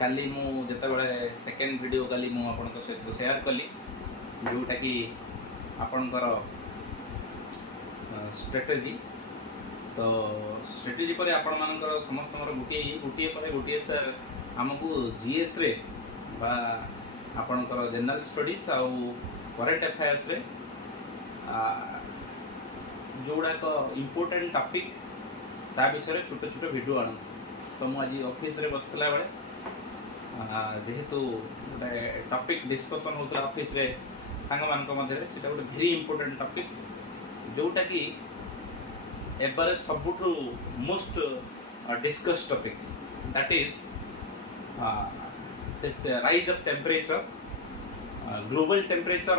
काली मु जेतेबेले second video काली मु आपन सहित शेयर कली जोटा कि आपणकर स्ट्रेटेजी तो स्ट्रेटेजी पर आपण मानकर समस्त गोटे गोटे पर गोटे सर आमको जीएस रे बा आपणकर जनरल स्टडीज आउ करंट अफेयर्स रे जोड़ाक इम्पोर्टेंट टॉपिक ता विषय छोट छोट वीडियो आनु तो मुझे आज ऑफिस रे बसला बेले जेहेतु गोटे टॉपिक डिस्कशन होता ऑफिस रे सांग मान मध्य सेटा गोटे वेरी इम्पोर्टेंट टॉपिक जोटा कि एबार सबुठु most discuss topic that is rise of temperature global temperature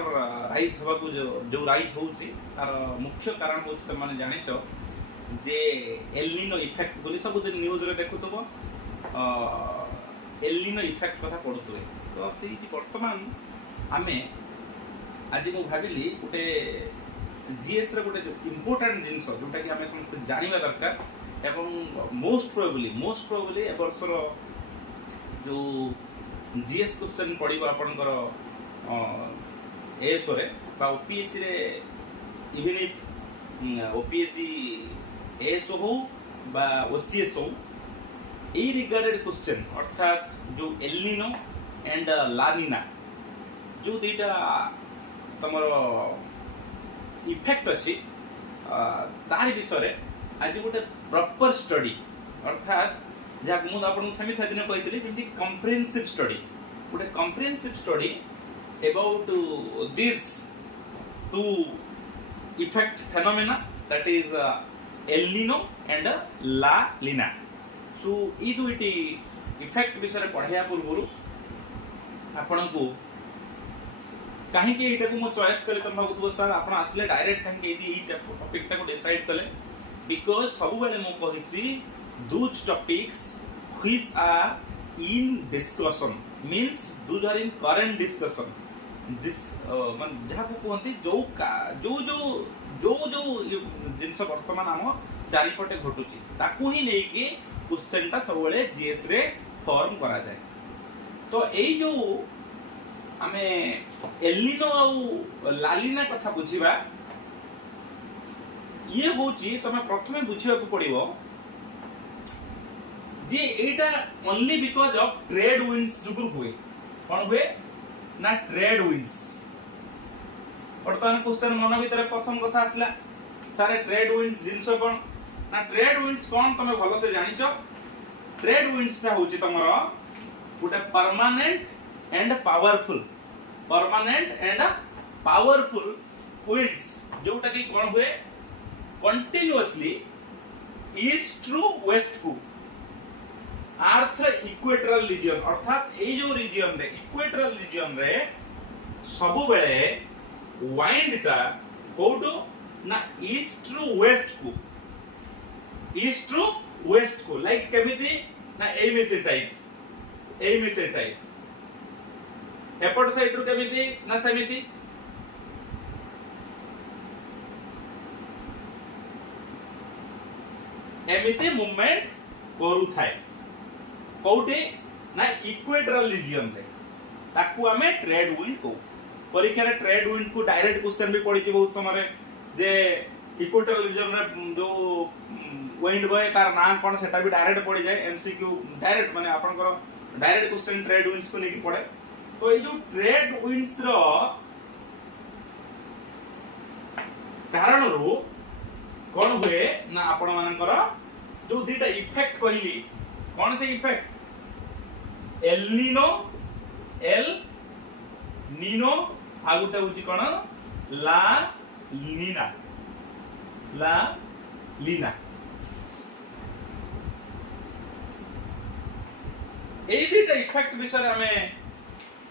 rise हवा को जो राइज होउसी तार मुख्य कारण हो तुम मैंने जानिछ जे एलिनो इफेक्ट बोली सब दिन न्यूज रे देखुतबो एलिनो इफेक्ट कथा पडुतबे तो सेही वर्तमान आमे आज मु भाबिली गोटे जीएस रे गोटे इम्पोर्टेंट जिंस जोटा कि आमे समस्त जानिबा दरकार एवं मोस्ट प्रोबेबली ए वर्षर जो जीएस क्वेश्चन पड़िबो आपनकर एएसओ रे बा ओपीएससी रे इवन इफ ओपीएससी एएसओ हो बा ओसीएस हो ए रिगार्डेड क्वेश्चन अर्थात जो एलिनो एंड लानिना जो दुईटा तमर इफेक्ट अच्छी तार विषय आज गोटे प्रॉपर स्टडी अर्थात जहाँ मुझे आपको सेमी दिन कही जमी कम्प्रिहेंसिव स्टडी गोटे comprehensive study about these two effect phenomena that is El Nino and La Nina. So ये दुईटी इफेक्ट विषय पढ़ाया पूर्व आपण को कहीं एटा को मो चॉइस कले तुम भागुथबो सर आपण आसले डायरेक्ट कहीं ये टॉपिक को डिसाइड कले बिकॉज सब बेले मो कहिछि those topics which are in discussion means those are in current discussion जिस मान जहाँ को कहते जो जो जो जो जो जिनस वर्तमान आम चारिपटे घटुची ताकू ही लेके क्वेश्चन टा सब बेले जीएस रे फॉर्म करा जाए तो एई जो आमे एलिनो आ लालिना कथा बुझिबा ये होची तमे प्रथमे बुझिबा को पड़िबो जे एटा only because of trade winds जुगुर हुए कोन हुए ना ट्रेड विंड्स वर्तमान क्वेश्चन मन भीतर प्रथम कथा आसला सारे ट्रेड विंड्स जिंस कोन ना ट्रेड विंड्स कोन तमे भलो से जानिचो ट्रेड विंड्स ता होची तमरो गोटे परमानेंट एंड पावरफुल विंड्स जोटा कि कोन हुए कंटीन्यूअसली ईस्ट टू वेस्ट को अर्थ इक्वेटोरियल रीजन अर्थात ए जो रीजन रे इक्वेटोरियल रीजन रे सब बेले वाइंड टा कोटो ना ईस्ट टू वेस्ट को लाइक केमिति ना एमिति टाइप एपट साइड रु केमिति ना सेमिति एमिति मूवमेंट करू थाए कोटे ना इक्वेटोरियल रीजन रे ताकू हमें ट्रेड विंड को परीक्षा रे ट्रेड विंड को डायरेक्ट क्वेश्चन भी पड़ी थी बहुत समय जे इक्वेटोरियल रीजन रे जो विंड बहे तार नाम कोन सेटा भी डायरेक्ट पड़ी जाए एमसीक्यू डायरेक्ट माने आपनकर डायरेक्ट क्वेश्चन ट्रेड विंड्स को लेके पड़े तो ये जो ट्रेड विंड्स रो कारण रो कोन हुए ना आपण मानकर जो दुईटा इफेक्ट कहली कौन से इफेक्ट एल नीनो आ गोटे होची कोन ला लीना एई दुईटा इफेक्ट विषय हमें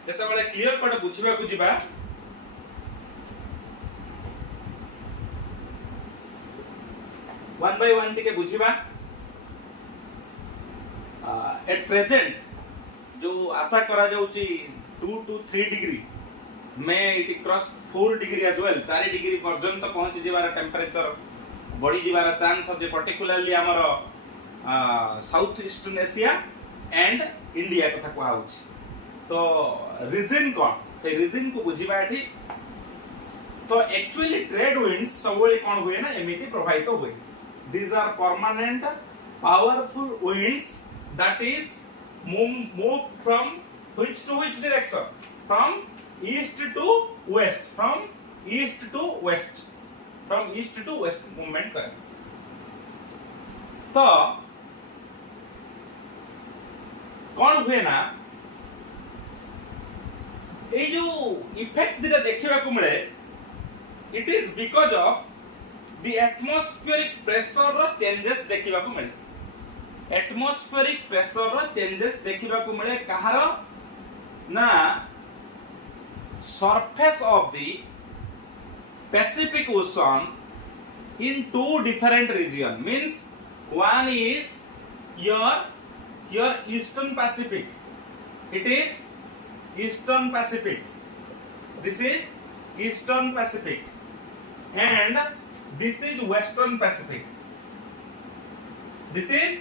जते बेले क्लियर कट बुझिबा को जिबा वन बाय वन टिके बुझिबा एट प्रेजेंट जो आशा करा जाउची 2 to 3 डिग्री में it cross 4 degree as well 4 degree पर्यंत पहुंच जिवार टेम्परेचर बढ़ी जिवार चांस अछि पर्टिकुलरली हमर south eastern Asia and India कथा कहूँ तो रीजन कौन से रीजन को बुझीबा एठी तो एक्चुअली ट्रेड विंड्स सब कौन हुए ना एमिति प्रभावित हुए these are permanent powerful winds that is move from which to which direction from east to west from east to west movement करे तो कौन हुए ना ये जो इफेक्ट दिटा देखिबा को मिले it is because of the atmospheric pressure रो चेंजेस देखिबा को मिले एटमॉस्फेरिक प्रेशर रो चेंजेस देखिबा को मिले कहार ना surface of the Pacific Ocean in two different regions means one is your Eastern Pacific. It is Eastern Pacific. This is Eastern Pacific and this is Western Pacific. This is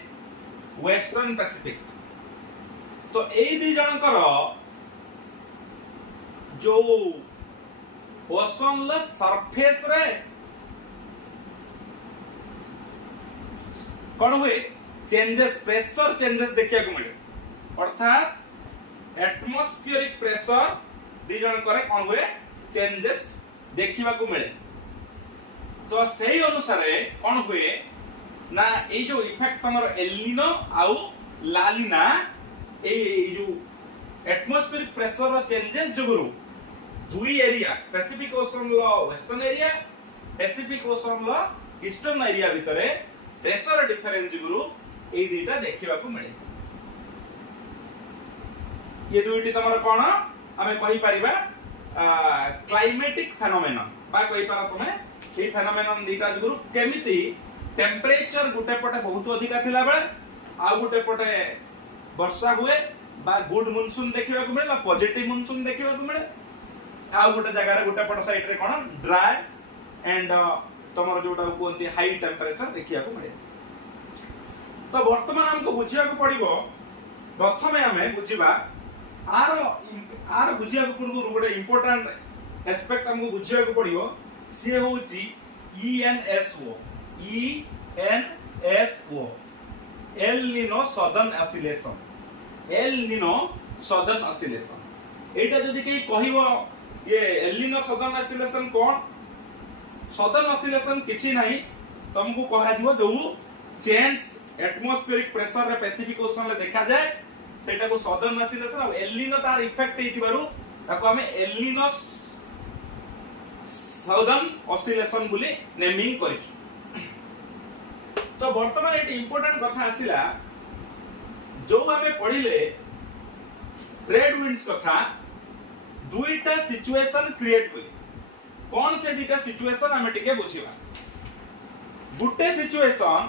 Western Pacific. तो এই দুই জনকৰ जो ocean ला surface रे कौन हुए changes pressure changes देखिया को मिले अर्थात एटमॉस्फेरिक प्रेशर दी जन करे कौन हुए चेंजेस देखिबा को मिले तो सही अनुसार कौन हुए ना ए जो इफेक्ट हमर एलिनो आउ लालिना ए जो एटमॉस्फेरिक प्रेशर रो चेंजेस जोगुरु दुई एरिया पैसिफिक ओशन लो वेस्टर्न एरिया पैसिफिक ओशन लो ईस्टर्न एरिया भितरे प्रेशर डिफरेंस गुरु ए दुईटा देखिबा को मिले ये दुईटी तमर कोन हमें कहि परिबा क्लाइमेटिक फेनोमेनन बा कहि पारा तमे ए फेनोमेनन दुईटा गुरु केमिति टेंपरेचर गुटे पटे बहुत अधिका थिला बेले आ गुटे पटे वर्षा हुए बा गुड मॉनसून देखिबा को मिले बा पॉजिटिव मॉनसून देखिबा को मिले आ गोटे जगह गोटे पट साइड रे कोन ड्राई एंड तमर जोटा कोंती हाई टेंपरेचर देखिया को मिले तो वर्तमान हमको बुझिया को पड़िबो प्रथमे हमें बुझिबा आर बुझिया को पूर्व गोटे इंपोर्टेंट एस्पेक्ट हमको बुझिया को पड़िबो से होची ENSO El Nino southern oscillation एटा जदी के कहिबो ये एलिनो सदर्न ऑसिलेशन कौन सदर्न ऑसिलेशन किछि नहीं तुमको कहा दिबो जो चेंज एटमॉस्फेरिक प्रेशर रे पैसिफिक ओशन रे देखा जाए सेटा को सदर्न ऑसिलेशन और एलिनो तार इफेक्ट हेतिबारु ताको हमें एलिनो सदर्न ऑसिलेशन बोली नेमिंग करिछु तो वर्तमान एटी इंपोर्टेंट कथा आसिला जो हमें पढिले ट्रेड विंड्स कथा दुईटा सिचुएशन क्रिएट हुए कौन से दुईटा सिचुएशन हमें टिके बुझिबा गुटे सिचुएशन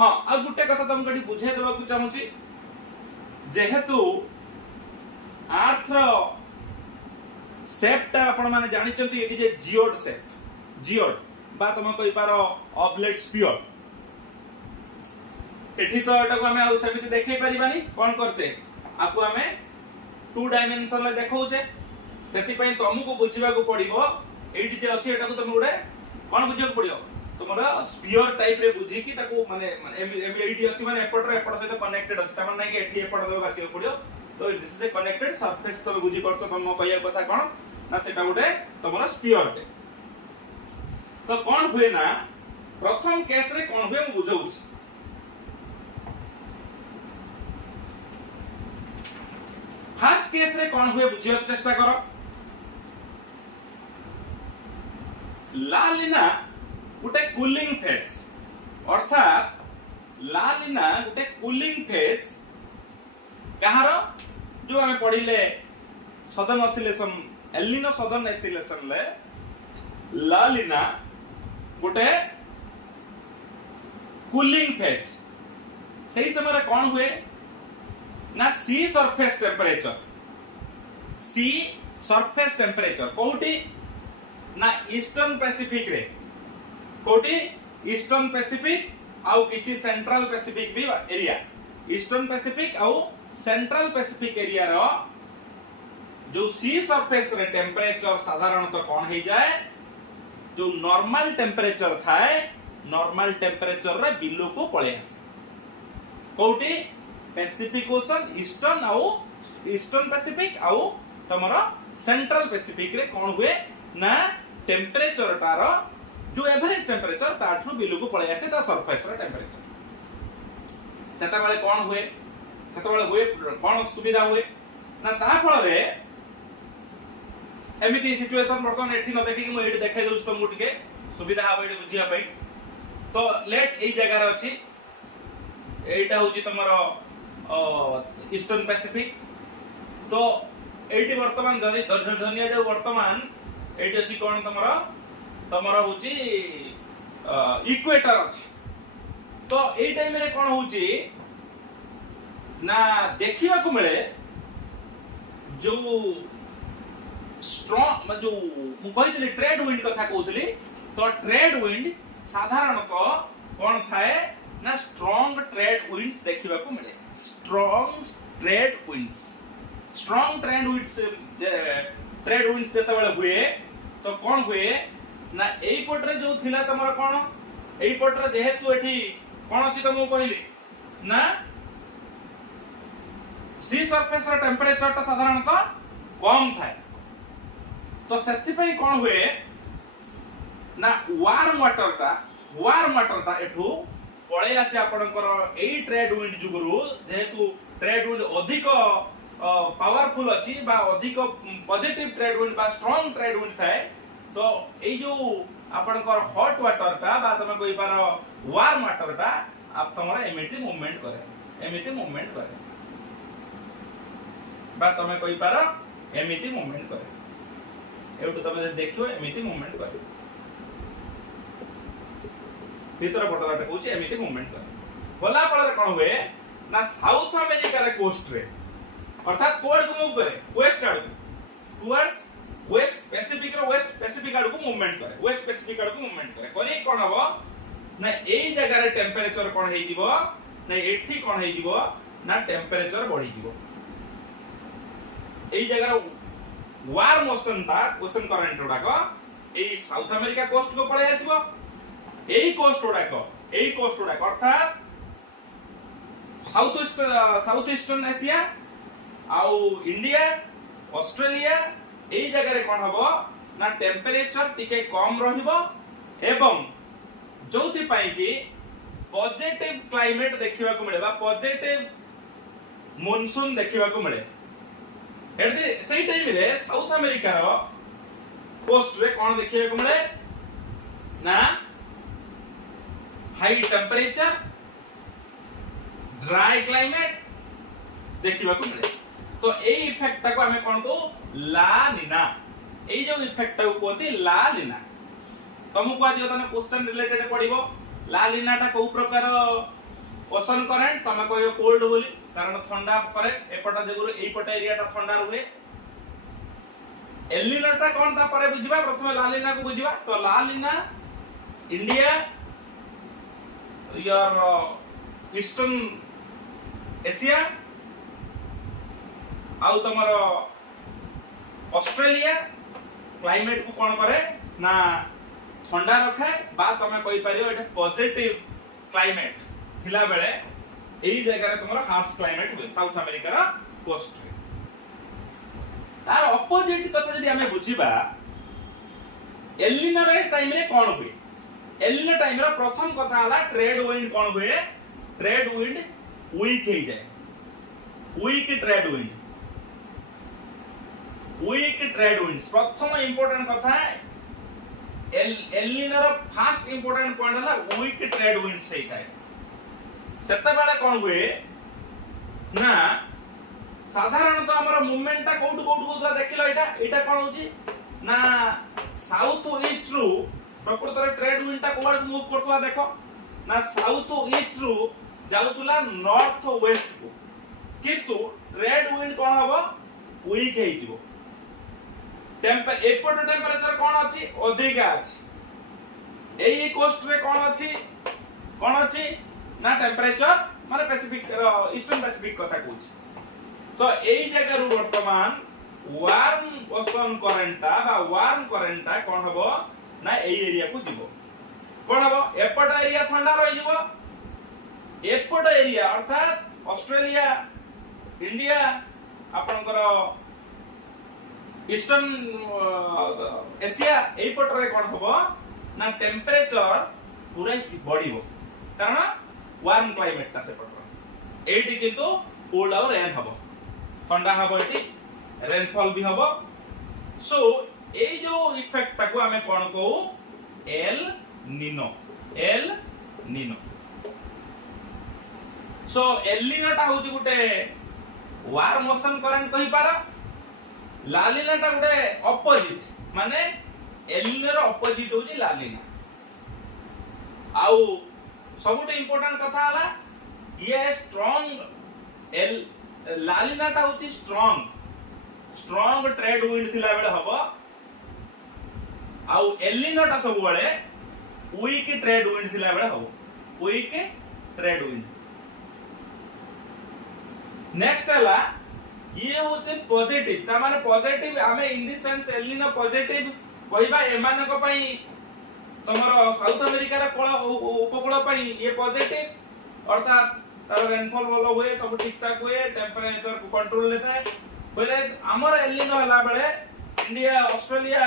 हां आ गुटे कथा तुम कडी बुझे देबा को चाहूची जेहेतु अर्थ रो शेप ता आपण माने जानि चंती एटी जे जियोड बा तुम कहि पारो ऑब्लेट स्फीयर एठी तो एटा को हमें आ सबिति देखै परिबानी कोन करते आकु हमें 2 डायमेंशन ले देखौ छे सेति पई तुमको बुझिबा को पड़िबो एठी जे अछि एटा को तुम उडे कोन बुझिबा को पड़ियो तुमरा स्फीयर टाइप रे बुझी कि ताको माने एठी अछि माने एपट रे एपट सहित कनेक्टेड अछि तमन नै कि एठी एपट देबा आसी पड़ियो तो this is a connected surface तो बुझी परतो तुम कहिया कथा कोन ना सेटा उडे तुमरा स्फीयर टे तो कोन हुए ना प्रथम केस रे कोन हुए मु बुझौछ फर्स्ट केस रे कोन हुए बुझिया चेष्टा करो लालिना गोटे कूलिंग फेज अर्थात लालिना गोटे कूलिंग फेज कहार जो हमें पढ़िले southern oscillation El Nino southern oscillation ले लालिना गोटे कूलिंग फेज सही समय रे कोन हुए ना सी सरफेस टेम्परेचर कोठी ना ईस्टर्न पैसिफिक रे कोठी ईस्टर्न पैसिफिक आउ किछि सेंट्रल पैसिफिक भी एरिया ईस्टर्न पैसिफिक आउ सेंट्रल पैसिफिक एरिया रो जो सी सरफेस रे टेम्परेचर साधारणतः कौन हो जाए जो नॉर्मल टेम्परेचर थाए नॉर्मल टेम्परेचर रे बिलो को पळे आसे कोठी पैसिफिक ओशन ईस्टर्न पैसिफिक आउ तमरो सेंट्रल पैसिफिक रे कौन हुए ना टेम्परेचर तार जो एवरेज टेम्परेचर ताठू बिलो को पळे आसे ता सरफेस रे टेम्परेचर सेता बेले कौन हुए कौन सुविधा हुए ना ता फल रे एमिति सिचुएशन बर्तमान एठी न देखि कि मैं एठी देखाइ दउछ तुमको टिके सुविधा हबे एठी बुझिया पई तो लेट एई जगह रे अछि एटा होची तमरो ईस्टर्न पैसिफिक तो एठी वर्तमान धनिया जो वर्तमान एठी अछि कोन तमरो होची इक्वेटर अछि तो एई टाइम रे कोन होची ना देखिबा को मिले जो स्ट्रॉन्ग जो मु कहितली ट्रेड विंड कथा कहउतली तो ट्रेड विंड साधारणतः कोन थाए ना स्ट्रॉन्ग ट्रेड विंड्स देखिबा को मिले स्ट्रॉन्ग ट्रेड विंड्स जता बेले हुए तो कोन हुए ना एई पटरे जो थिला तमर कोन एई पटरे जेहेतु एठी कोन अछि त मु कहिली ना सी सरफेस रो टेम्परेचर ता साधारणतः कम थाए तो सेथि पई कोन हुए ना वार्म वाटर ता एठू पळे आसे आपनकर एई ट्रेड विंड जुगुरु जेहेतु ट्रेड विंड अधिक पावरफुल अछि बा अधिक पॉजिटिव ट्रेड विंड बा स्ट्रांग ट्रेड विंड थाए तो एई जो आपनकर हॉट वाटर ता बा तमे कहि पारो वार्म वाटर ता आप तमरा एमिति मूवमेंट करे बा तमे कहि पारो एमिति मूवमेंट करे एउटु तमे देखियो एमिति मूवमेंट करे भीतर पटराटे कहूची एमिति मूवमेंट करे बोला पड़े कोन हुए ना साउथ अमेरिका रे कोस्ट रे अर्थात कोड को मूव करे वेस्ट आड़ टुवर्ड्स वेस्ट पैसिफिक आड़ को मूवमेंट करे वेस्ट पैसिफिक आड़ को मूवमेंट करे कोनी कोन हबो ना एई जगह रे टेम्परेचर कोन हेई दिबो ना एठी कोन हेई दिबो ना टेम्परेचर बढ़ी दिबो एई जगह रे वार्म ओशन करंट उडाको एई साउथ अमेरिका कोस्ट को पळे आसीबो एई कोस्ट उडाको अर्थात साउथ ईस्टर्न एशिया आउ इंडिया ऑस्ट्रेलिया एई जगह रे कोन हबो ना टेम्परेचर टिके कम रहिबो एवं जोथि पई कि पॉजिटिव क्लाइमेट देखिबा को मिले बा पॉजिटिव मॉनसून देखिबा को मिले एते सही टाइम रे साउथ अमेरिका रो कोस्ट रे कोन देखिबा को मिले ना हाई टेम्परेचर ड्राई क्लाइमेट देखिबा को मिले तो एई इफेक्ट को हमें कोन को ला निना एई जो इफेक्ट को कोती ला निना तुमको आज तने क्वेश्चन रिलेटेड पडिबो ला निना ता को प्रकार ओशन करंट तमे कहियो कोल्ड बोली कारण ठंडा करे एपटा जगुर एई पटा एरिया ता ठंडा रुहे एलिना ता कोन ता परे बुझिबा प्रथम ला निना को बुझिबा तो ला निना इंडिया योर ईस्टर्न एशिया आउ तमरो ऑस्ट्रेलिया क्लाइमेट को कोन करे ना ठंडा रखे बा तमे कहि पारियो एटा पॉजिटिव क्लाइमेट थिला बेले एई जगह रे तमरो हार्श क्लाइमेट हुए साउथ अमेरिका रा कोस्ट रे तार ऑपोजिट कथा जदी हमें बुझिबा एलिना रे टाइम रे कोन हुए एलिना टाइम रे प्रथम कथा हला ट्रेड विंड कोन हुए ट्रेड विंड वीक हे जाए वीक ट्रेड विंड्स प्रथम इंपोर्टेंट कथा Elina row first important point हला वीक ट्रेड विंड्स सही थाए सेता बेले कोन हुए ना साधारणतः हमर मूवमेंट ता कोउट होतला देखिलो एटा कोन होची ना साउथ ईस्ट रु प्रकृत रे ट्रेड विंड ता कोड मूव करतला देखो ना साउथ ईस्ट रु जाउतला नॉर्थ वेस्ट को किंतु ट्रेड विंड कोन हबो वीक हे जिवो एपट टेम्परेचर कोन अछि अधिका अछि एई कोस्ट रे कोन अछि ना टेम्परेचर माने पैसिफिक ईस्टर्न पैसिफिक कथा कहूछ तो एई जगह रु वर्तमान वार्म ओशन करेंटा बा वार्म करेंटा कोन हबो ना एई एरिया को जीवो कोन हबो एपट एरिया ठंडा रहि जीवो एपट एरिया अर्थात ऑस्ट्रेलिया इंडिया आपनकर ईस्टर्न एशिया एई पट रे कोन हबो ना टेंपरेचर पूरा बढ़िबो कारण वार्म क्लाइमेट ता से पट एटी किंतु कोल्ड और रेन हबो ठंडा हबो एटी रेनफॉल भी हबो सो ए जो इफेक्ट ताको हमें कोन कहू El Nino so El Nino ता होची गुटे वार्म ओशन करंट कहि पारा लालिना ता गुटे ऑपोजिट माने एल निनो रो ऑपोजिट होची लालिना आउ सबुटे इंपोर्टेंट कथा हला ये स्ट्रांग एल लालिना ता होची स्ट्रांग ट्रेड विंड थिला बेले हबो आउ एलिनो ता सब बेले वीक ट्रेड विंड थिला बेले हबो वीक ट्रेड विंड नेक्स्ट हला ये होचे पॉजिटिव ता माने पॉजिटिव हमें in the sense El Nino positive कहिबा एमाने को पई तमरो साउथ अमेरिका रे कोळ उपकूल पई ये पॉजिटिव अर्थात तार रेनफॉल भलो हुए सब ठीक ठाक हुए टेंपरेचर को कंट्रोल लेता है व्हेरेज हमर एलिनो हला बेले इंडिया ऑस्ट्रेलिया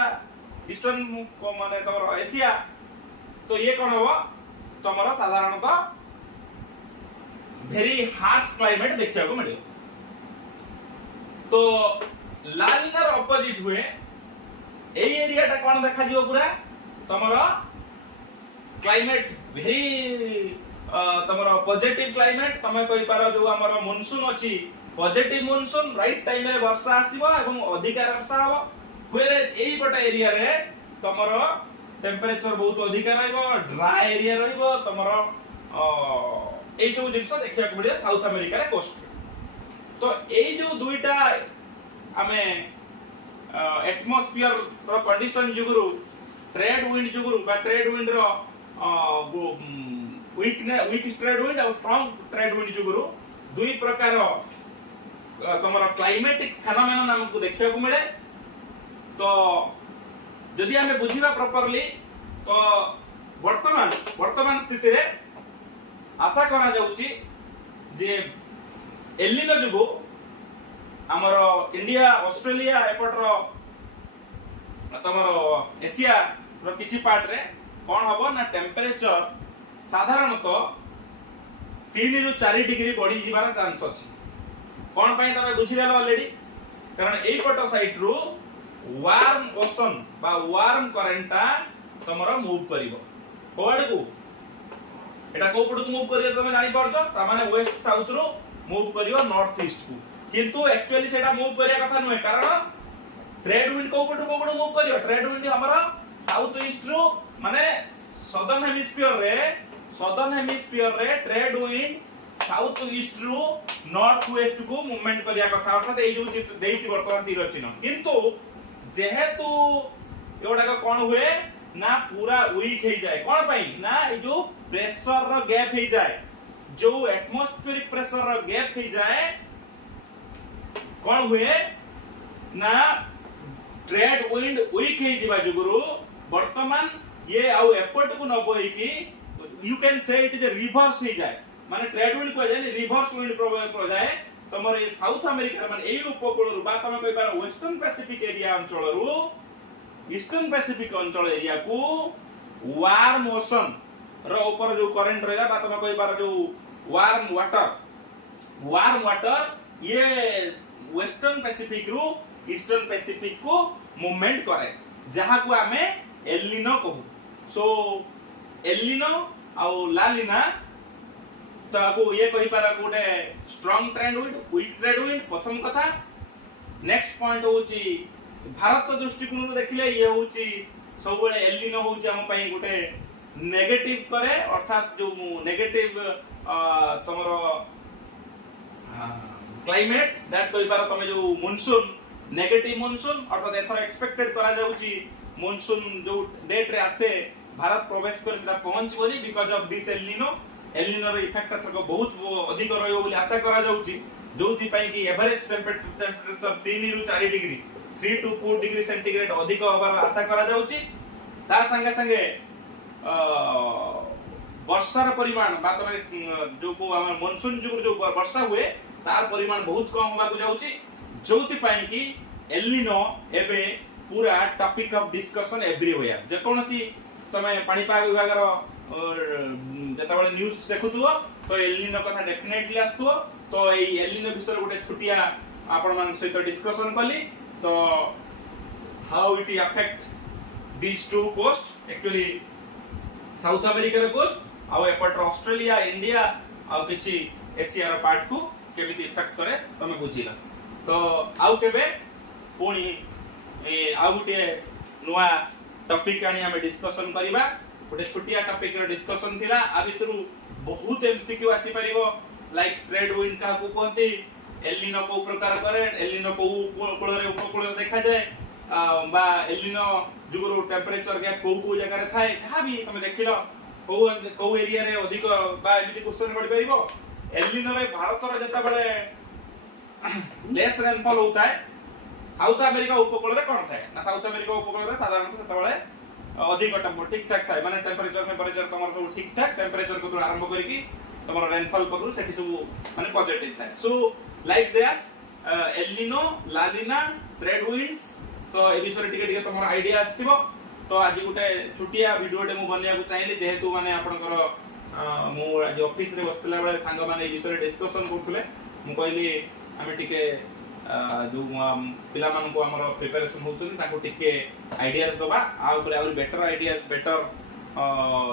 ईस्टर्न को माने तमरो एशिया तो ये कोन हो तमरो साधारणतः वेरी हार्श क्लाइमेट देखिया को मिलियो तो लालिनार ऑपोजिट हुए एई एरिया ता कोन देखा जिवो पूरा तमरो क्लाइमेट वेरी तमरो पॉजिटिव क्लाइमेट तमे कहि पारो जो हमर मॉनसून अछि पॉजिटिव मॉनसून राइट टाइम रे वर्षा आसीबो एवं अधिक वर्षा हबो फेरे एई पटा एरिया रे तमरो टेंपरेचर बहुत अधिक रहइबो ड्राई एरिया रहइबो तमरो एई सब जिंस देखिया को मिले साउथ अमेरिका रे कोस्ट तो एई जो दुईटा हमें एटमॉस्फियर रो कंडीशन जुगुरु ट्रेड विंड जुगुरु बा ट्रेड विंड रो वीक ट्रेड विंड और स्ट्रांग ट्रेड विंड जुगुरु दुई प्रकार तमरा क्लाइमेटिक फेनोमेनन हमकु देखिया को मिले तो जदि हमें बुझिबा प्रॉपर्ली तो वर्तमान स्थिति रे आशा करा जाउची जे एलिनो जुगु हमर इंडिया ऑस्ट्रेलिया एपट रो तमरो एशिया रो किछि पार्ट रे कोन हबो ना टेंपरेचर साधारणतः 3 रु 4 डिग्री बढ़ी जिबार चांस अछि कोन पय तमे बुझि देलो ऑलरेडी कारण एई पट साइड रु वार्म ओशन बा वार्म करेंटा तमरो मूव करिवो कोड को एटा को पट को मूव करियो तमे जानि परछो ता माने वेस्ट साउथ रु मूव करियो नॉर्थ ईस्ट को किंतु एक्चुअली सेटा मूव करिया कथा नय कारण ट्रेड विंड को पट मूव करियो ट्रेड विंड हमरो साउथ ईस्ट रु माने सदर्न हेमिस्फीयर रे ट्रेड विंड साउथ ईस्ट रु नॉर्थ वेस्ट को मूवमेंट करिया कथा अर्थात ए जो देइछि वर्तमान तीर चिन्ह किंतु जेहेतु एडा को कोन हुए ना पूरा वीक हे जाए कोन पई ना ए जो प्रेशर रो गैप हे जाए जो एटमॉस्फेरिक प्रेशर रो गैप हे जाए कोन हुए ना ट्रेड विंड वीक हे जिबा जुगुरु वर्तमान ये आउ एफर्ट को न बोई की you can say it is a reverse हे जाए माने ट्रेड विंड को जाय रिवर्स विंड प्रभाव को जाए तमर ए साउथ अमेरिका माने एई उपकूल रु बा तमे कहि पार वेस्टर्न पैसिफिक एरिया अंचल रु ईस्टर्न पैसिफिक अंचल एरिया को वार्म ओशन रो ऊपर जो करंट रहेगा बा तमे कहि पार जो वार्म वाटर ये वेस्टर्न पैसिफिक रु ईस्टर्न पैसिफिक को मूवमेंट करे जहा को हमें एलिनो कहू सो एलिनो आ लालिना ताको ये कहि पारा कोटे strong trade wind weak trade wind प्रथम कथा नेक्स्ट पॉइंट होची भारत दृष्टिकोण देखिले ये होची सब बेले एलिनो होची हम पई कोटे नेगेटिव करे अर्थात जो नेगेटिव तमरो क्लाइमेट दैट कहि पारा तमे जो मॉनसून नेगेटिव मॉनसून अर्थात एथर एक्सपेक्टेड करा जाउची मॉनसून जो डेट रे आसे भारत प्रवेश कर सेटा पहुंच बोली because of this El Nino El Nino रो इफेक्ट थरको बहुत अधिक रहइबो बोली आशा करा जाउची जोथि पई कि एवरेज टेंपरेचर 3 रु 4 डिग्री 3 टू 4 डिग्री सेंटीग्रेड अधिक होबार आशा करा जाउची ता संगे संगे वर्षार परिमाण बा तमे जो को हमर मानसून जुग जो वर्षा हुए तार परिमाण बहुत कम होबा को जाउची जोथि पई कि एलिनो एबे पूरा टॉपिक ऑफ डिस्कशन एवरीवेयर जे कोनसी तमे पाणीपाग विभाग रो जतबळे न्यूज़ देखुथुओ तो एलिनो कथा डेफिनेटली आस्तुओ तो ए एलिनो विषय गोटे छुटिया आपण मान सहित डिस्कशन कली तो how it affect these two coast actually south America रे कोस्ट आ एपट ऑस्ट्रेलिया इंडिया आ किछि एशिया रो पार्ट को केमिति इफेक्ट करे तमे बुझिला तो आउ केबे पुणी आ गुटे नुआ टॉपिक आनी हमें डिस्कशन करिबा गोटे छुटिया टॉपिक रो डिस्कशन थिला आ भितरु बहुत एमसीक्यू आसी परिबो लाइक ट्रेड विंड का को कोंती एलिनो को प्रकार करे एलिनो को कोळ रे उपकोळ देखा जाय बा एलिनो जुगरो टेंपरेचर गैप को जगह रे थाए जहां भी तुम देखिलो को एरिया रे अधिक बा एमिति क्वेश्चन पड़ परिबो एलिनो रे भारत रे जता बळे लेस रेनफॉल होता है साउथ अमेरिका उपकूल रे कोन थाए ना साउथ अमेरिका उपकूल रे साधारणतः सेता बळे अधिक ठीक ठाक थाए माने टेंपरेचर तमर सब ठीक ठाक टेंपरेचर को आरंभ करी कि तमर रेनफॉल पकरू सेठी सब माने पॉजिटिव थाए so like this El Nino La Nina trade winds तो ए विषय टिके टिके तमर आईडिया आस्तिबो तो आज गुटे छुटिया वीडियोटे मु बनिया को चाहिली जेहेतु माने आपनकर मु आज ऑफिस रे बसतला बेले संग माने ए विषय डिस्कशन करथुले मु कहली आमे टिके जो पिला मान को हमर प्रिपरेशन होउछन ताको टिके आईडियाज दबा आ ऊपर और बेटर आईडियाज बेटर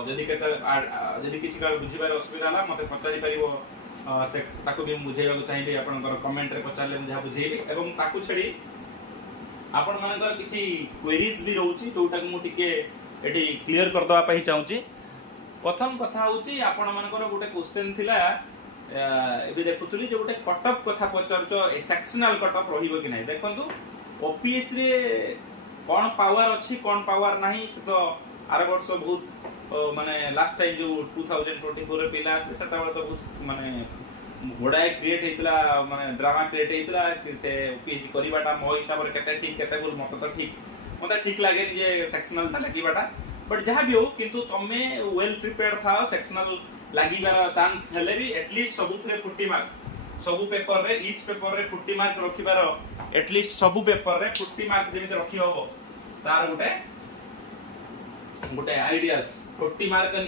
जदी केता जदी किछि का बुझिबार असुविधा होला मते पचारि परिबो ताको भी बुझेबा को चाहिली आपनकर कमेंट रे पचारले मु जहा बुझेली एवं ताको छडी आपण मानकर किछि क्वेरीज भी रहउची जोटा मु टिके एठी क्लियर कर दवा पई चाहूची प्रथम कथा होउची आपण मानकर गोटे क्वेश्चन थिला एबे देखुतली जे गोटे कटअप कथा पचारचो सेक्शनल कटअप रहिबो कि नै देखंतु ओपीएस रे कोन पावर अछि कोन पावर नाही से तो आर वर्ष बहुत माने लास्ट टाइम जो 2024 रे पिला सेता तो बहुत माने गोडाय क्रिएट हेतला माने ड्रामा क्रिएट हेतला से ओपीएस करिबाटा मो हिसाब रे केते ठीक केते बोल मत तो ठीक लागे जे सेक्शनल ता लागिबाटा बट जहां भी हो किंतु तमे वेल प्रिपेयर्ड था सेक्शनल लागिबार चांस हेले भी एटलीस्ट सबुथरे 40 मार्क सबु पेपर रे ईच पेपर रे 40 मार्क रखिबार एटलीस्ट सबु पेपर रे 40 मार्क जेमिते रखि होबो तार गोटे आईडियाज 40 मार्क इन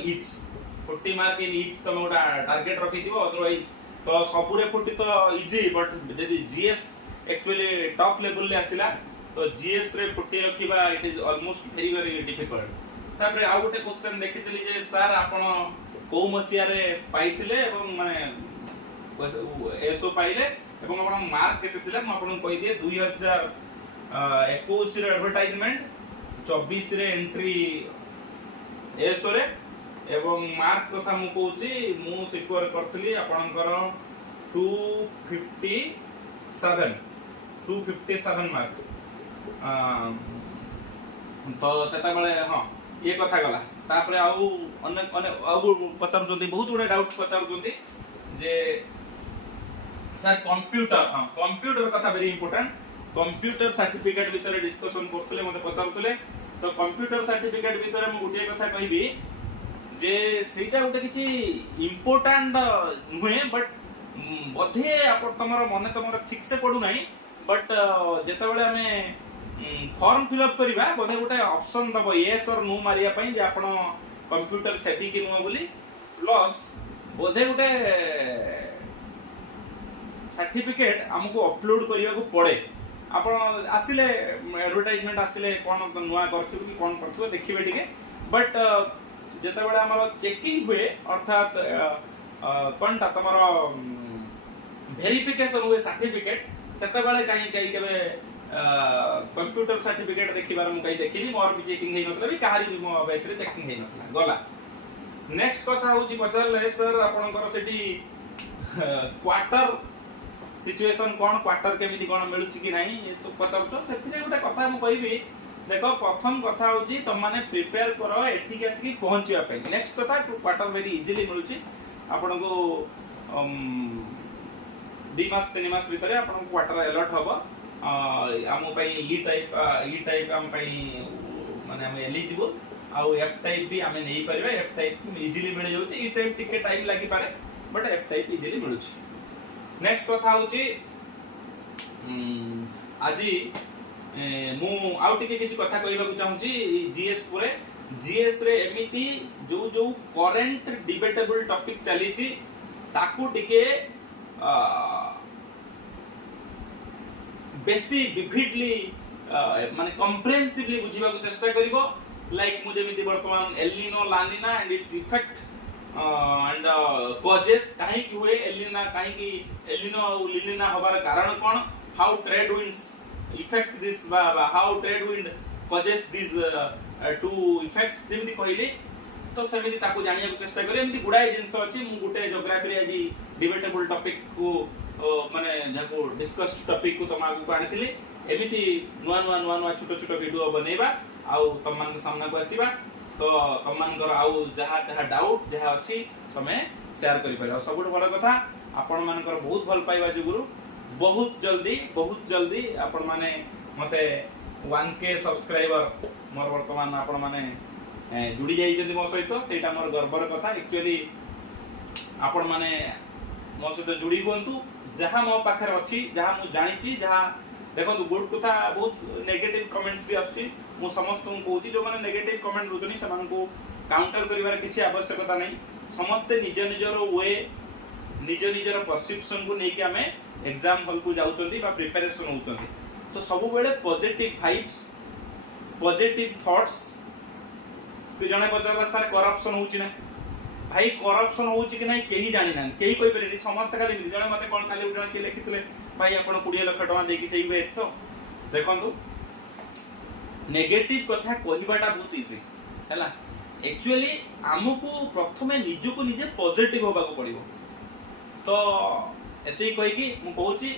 ईच तमे गोटा टारगेट रखि दिबो अदरवाइज तो सबुरे 40 तो इजी बट जदी जीएस एक्चुअली टफ लेवल ले आसिला तो जीएस रे 40 रखिबा it is almost very very difficult तापर आ गोटे क्वेश्चन देखितली जे सर आपण को मसिया रे पाइथिले एवं माने एसो पाइले एवं आपण मार्क केते थिला म आपण कहि दिए 2021 रे एडवर्टाइजमेंट 24 रे एंट्री एसो रे एवं मार्क कथा मु कहूची मु सिक्योर करथली आपनकर 257 मार्क तो सेता बेले हां ये कथा गला तापरे आउ अनेक आउ पचार जदी बहुत गुडे डाउट पचार जदी जे सर कंप्यूटर कथा वेरी इंपोर्टेंट कंप्यूटर सर्टिफिकेट विषय डिस्कशन करथले मते पचारथले तो कंप्यूटर सर्टिफिकेट विषय मु गुटे कथा कहबी जे सेटा उटे किछि इंपोर्टेंट नुहे बट बधे आप तमर मन तमर ठीक से पडु नाही बट जेता बेले हमें फॉर्म फिल अप करिबा बधे गोटे ऑप्शन दबो यस और नो मारिया पई जे आपण कंप्यूटर सेटी कि नो बोली प्लस बधे गोटे सर्टिफिकेट हमको अपलोड करिया को पड़े आपण आसिले एडवर्टाइजमेंट आसिले कोन नुवा करथिबो कि कोन करथिबो देखिबे ठीक बट जेता बेले हमर चेकिंग हुए अर्थात कोनटा तमर वेरिफिकेशन हुए सर्टिफिकेट सेता बेले काई केबे कंप्यूटर सर्टिफिकेट देखिबार मु काई देखिनी मोर भी चेकिंग हेइ नतला भी कहारी भी मो बैच रे चेकिंग हेइ नतला गला नेक्स्ट कथा होची पचारले सर आपनकर सेठी क्वार्टर सिचुएशन कोन क्वार्टर केमिति कोन मिलुची कि नाही ए सब पचारछो सेथिरे गोटे कथा मु कहबी देखो प्रथम कथा होची तुम माने प्रिपेयर करो एठी के आसी पहुंचिया पे नेक्स्ट कथा टू क्वार्टर वेरी इजीली मिलुची आपन को 2 मास 3 मास भीतर आपन को क्वार्टर अलॉट होबो आम ई टाइप आम माने हम एलिजिबल आउ एफ टाइप भी आम नहीं पारिबा एफ टाइप इजीली मिल जाउची ई टाइप टिके टाइम लागि पारे बट एफ टाइप इजीली मिलुची नेक्स्ट कथा होची आज मु आउ टिके किछि कथा कहबा को चाहूची जीएस पुरे जीएस रे एमिति जो जो करंट डिबेटेबल टॉपिक चली छी ताकू टिके बेसी विविडली माने कॉम्प्रिहेंसिवली बुझिबा को चेष्टा करिवो लाइक मु जेमिति वर्तमान El Nino La Nina and its effect and causes काहे कि हुए एल निना काहे कि एल निनो और लिलिना होबार कारण कोन how trade winds effect this how trade wind causes this two effects जेमिति कहली तो सेमिति ताको जानिया को चेष्टा करे एमिति गुडाई जिंस अछि मु गुटे जियोग्राफी रे आज डिबेटेबल टॉपिक को माने जाको डिस्कस्ड टॉपिक को तमा आगु आनिथिली एमिति नुआ छोटो छोटो वीडियो बनेबा आउ तमान के सामना को आसीबा तो तमान कर आउ जहा डाउट जहा अछि तमे शेयर करि पारे सबुठ बड़ कथा आपण मानकर बहुत भल पाइबा जुगुरु बहुत जल्दी आपण माने मते 1k सब्सक्राइबर मोर वर्तमान आपण माने जुड़ी जाई जदी मो सहित सेटा मोर गर्वर कथा एक्चुअली आपण माने मो सहित जुड़ी कोंतु जहा मो पाखर अछि जहा मु जानि छी जहा देखो गुड कथा बहुत नेगेटिव कमेंट्स भी आछि मु समस्त को कहूची जो माने नेगेटिव कमेंट रुतनी समान को काउंटर करिवार किछि आवश्यकता नै समस्त निज निजर वे निजर परसेप्शन को नेकी हमें एग्जाम हॉल को जाउचंदी बा प्रिपरेशन होउचंदी तो सब बेले पॉजिटिव वाइब्स पॉजिटिव थॉट्स कि जने पचारला सर करप्शन होउची ना भाई करप्शन होउची कि नै केही जानि ना केही कोइ परैनी समस्त खाली जने मते कोन खाली उडण के लिखितले भाई आपण 20 लाख टका देकी सही बेस तो देखंतु नेगेटिव कथा कहिबाटा बहुत इजी हैला एक्चुअली हमकु प्रथमे निजको निजे पॉजिटिव होबा को पड़िबो तो एते कहि कि मु कहूची